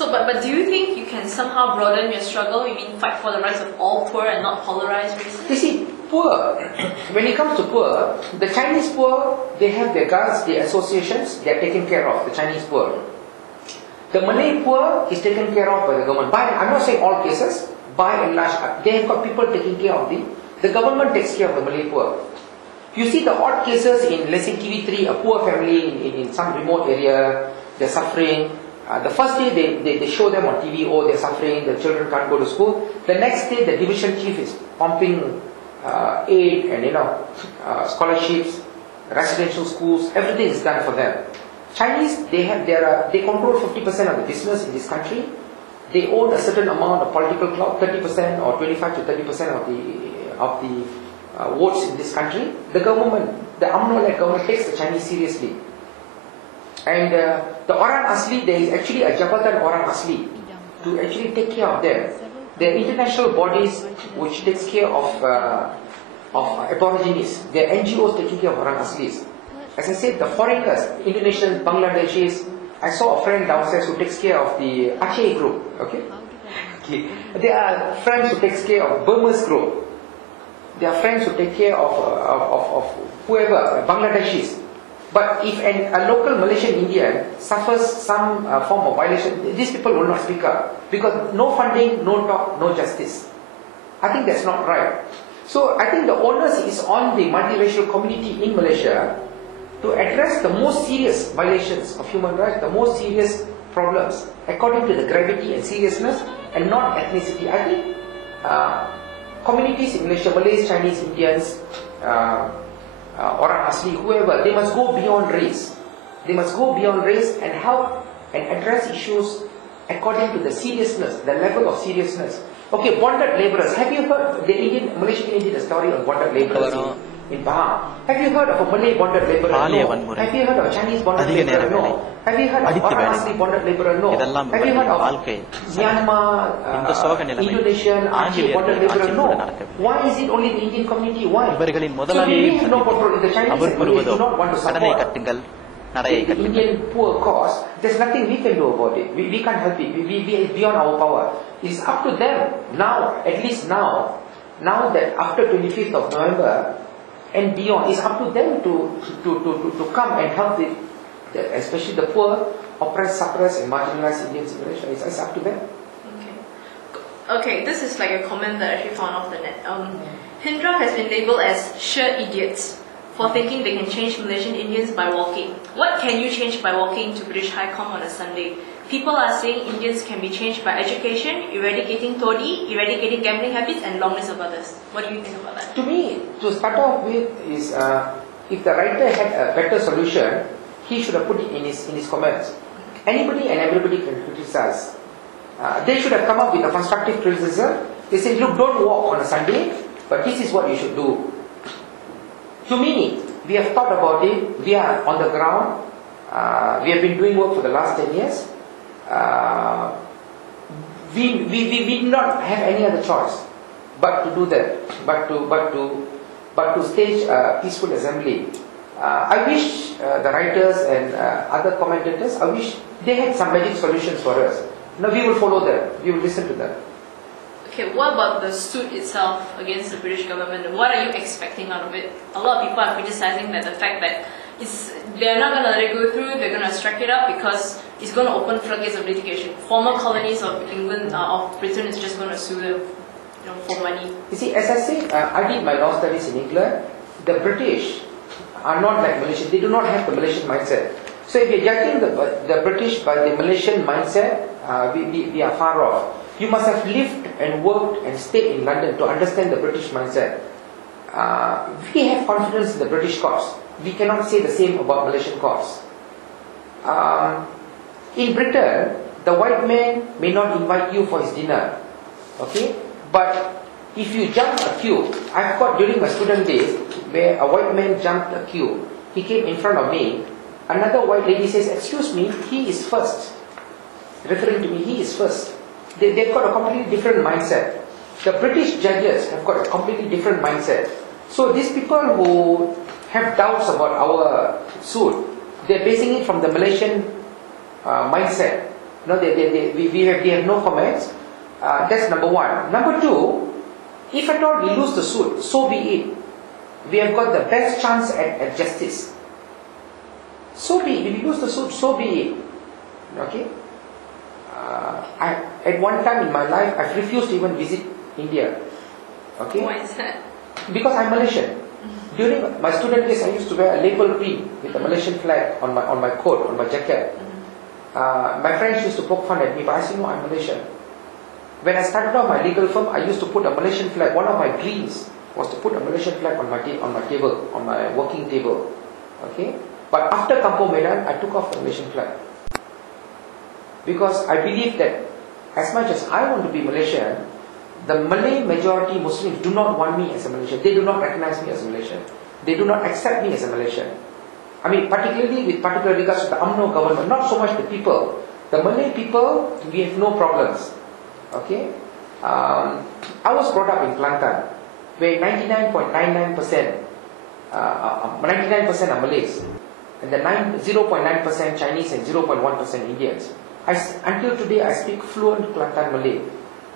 So, but do you think you can somehow broaden your struggle? You mean fight for the rights of all poor and not polarized races? You see, poor, when it comes to poor, the Chinese poor, they have their guards, their associations, they are taken care of, the Chinese poor. The Malay poor is taken care of by the government. I'm not saying all cases, by and large, they have got people taking care of the government takes care of the Malay poor. You see the odd cases in, let's say, TV3, a poor family in some remote area, they're suffering. The first day they show them on TV, oh, they're suffering, the children can't go to school. The next day the division chief is pumping aid and scholarships, residential schools, everything is done for them. Chinese, they control 50% of the business in this country. They own a certain amount of political clout, 30% or 25 to 30% of the votes in this country. The government, the UMNO-led government takes the Chinese seriously. And the Orang Asli, there is actually a Jabatan Orang Asli to actually take care of them. There are international bodies which takes care of aborigines. There are NGOs taking care of Orang Aslis. As I said, the foreigners, Indonesians, Bangladeshis, I saw a friend downstairs who takes care of the Aceh group. Okay? There are friends who takes care of Burmese group. There are friends who take care of whoever, Bangladeshis. But if a local Malaysian Indian suffers some form of violation, these people will not speak up. Because no funding, no talk, no justice. I think that's not right. So I think the onus is on the multiracial community in Malaysia to address the most serious violations of human rights, the most serious problems, according to the gravity and seriousness, and not ethnicity. I think communities in Malaysia, Malays, Chinese, Indians, Orang Asli, whoever, they must go beyond race. They must go beyond race and help and address issues according to the seriousness, the level of seriousness. Okay, bonded labourers. Have you heard the Malaysian Indian story on bonded labourers in Pahang? Have you heard of a Malay bonded labourer? No. Have you heard of a Chinese bonded labourer? No. Have you heard of Orang Asli bonded labourer? No. Have you heard of Myanmar, Indonesian, Aceh bonded labourer? No. Why is it only the Indian community? Why? So we have no control. The Chinese and Malays do not want to support the Indian poor cause. There's nothing we can do about it. We can't help it. It's beyond our power. It's up to them now, at least now that after 25th of November and beyond, it's up to them to come and help especially the poor, oppressed, suppressed and marginalized Indians in Malaysia. It's up to them. Okay, this is like a comment that I actually found off the net. Hindraf has been labelled as shirt idiots for thinking they can change Malaysian Indians by walking. What can you change by walking to British High Com on a Sunday? People are saying Indians can be changed by education, eradicating toddy, eradicating gambling habits, and long list of others. What do you think about that? To me, to start off with is, if the writer had a better solution, he should have put it in his comments. Anybody and everybody can criticize. They should have come up with a constructive criticism. They say, look, don't walk on a Sunday, but this is what you should do. To me, we have thought about it, we are on the ground, we have been doing work for the last 10 years. We did not have any other choice but to do that, but to stage a peaceful assembly. I wish the writers and other commentators, I wish they had some magic solutions for us. Now we will follow them, we will listen to them. Okay, what about the suit itself against the British government? What are you expecting out of it? A lot of people are criticizing that the fact that they're not going to let it go through, they're going to strike it up because it's going to open floodgates of litigation. Former colonies of England, of Britain, is just going to sue them for money. You see, as I said, I did my law studies in England. The British are not like Malaysian. They do not have the Malaysian mindset. So if you're judging the British by the Malaysian mindset, we are far off. You must have lived and worked and stayed in London to understand the British mindset. We have confidence in the British courts. We cannot say the same about Malaysian courts. In Britain, the white man may not invite you for his dinner. Okay? But if you jump a queue, I've got during my student days where a white man jumped a queue. He came in front of me. Another white lady says, excuse me, he is first. Referring to me, he is first. They've got a completely different mindset. The British judges have got a completely different mindset. So these people who have doubts about our suit, they're basing it from the Malaysian mindset. No, we have no comments. That's number one. Number two, if at all we lose the suit, so be it. We have got the best chance at justice. So be it. If we lose the suit, so be it. Okay? At one time in my life, I've refused to even visit India. Okay? Why is that? Because I'm Malaysian. During my student days, I used to wear a lapel print with a Malaysian flag on my coat, on my jacket. My friends used to poke fun at me, but I said, no, I'm Malaysian. When I started out my legal firm, I used to put a Malaysian flag. One of my dreams was to put a Malaysian flag on my table, on my working table. Okay? But after Kampung Medan, I took off the Malaysian flag. Because I believe that as much as I want to be Malaysian, the Malay majority Muslims do not want me as a Malaysian. They do not recognize me as a Malaysian. They do not accept me as a Malaysian. I mean, particularly with particular regards to the UMNO government, not so much the people. The Malay people, we have no problems. Okay? I was brought up in Kelantan, where 99.99% are Malays, and the 0.9% Chinese and 0.1% Indians. Until today, I speak fluent Kelantan Malay.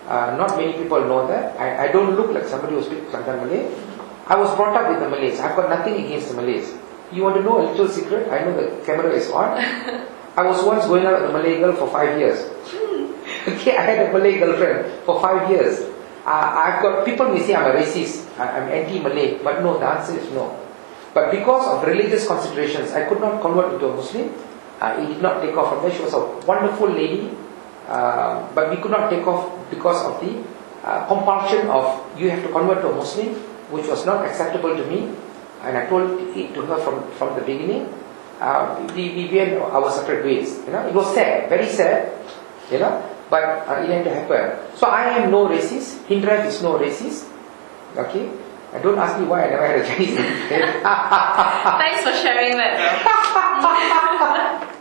Not many people know that. I don't look like somebody who speaks Kelantan Malay. I was brought up with the Malays. I've got nothing against the Malays. You want to know a little secret? I know the camera is on. I was once going out with a Malay girl for 5 years. Okay, I had a Malay girlfriend for 5 years. I've got people may say I'm a racist, I'm anti-Malay, but no, the answer is no. But because of religious considerations, I could not convert into a Muslim. It did not take off from there. She was a wonderful lady, but we could not take off because of the compulsion of you have to convert to a Muslim, which was not acceptable to me. And I told it to her from the beginning. We went our separate ways. You know, it was sad, very sad. You know, but it had to happen. So I am no racist. Hindraf is no racist. Okay. Don't ask me why I never had a Chinese name. Thanks for sharing that, though.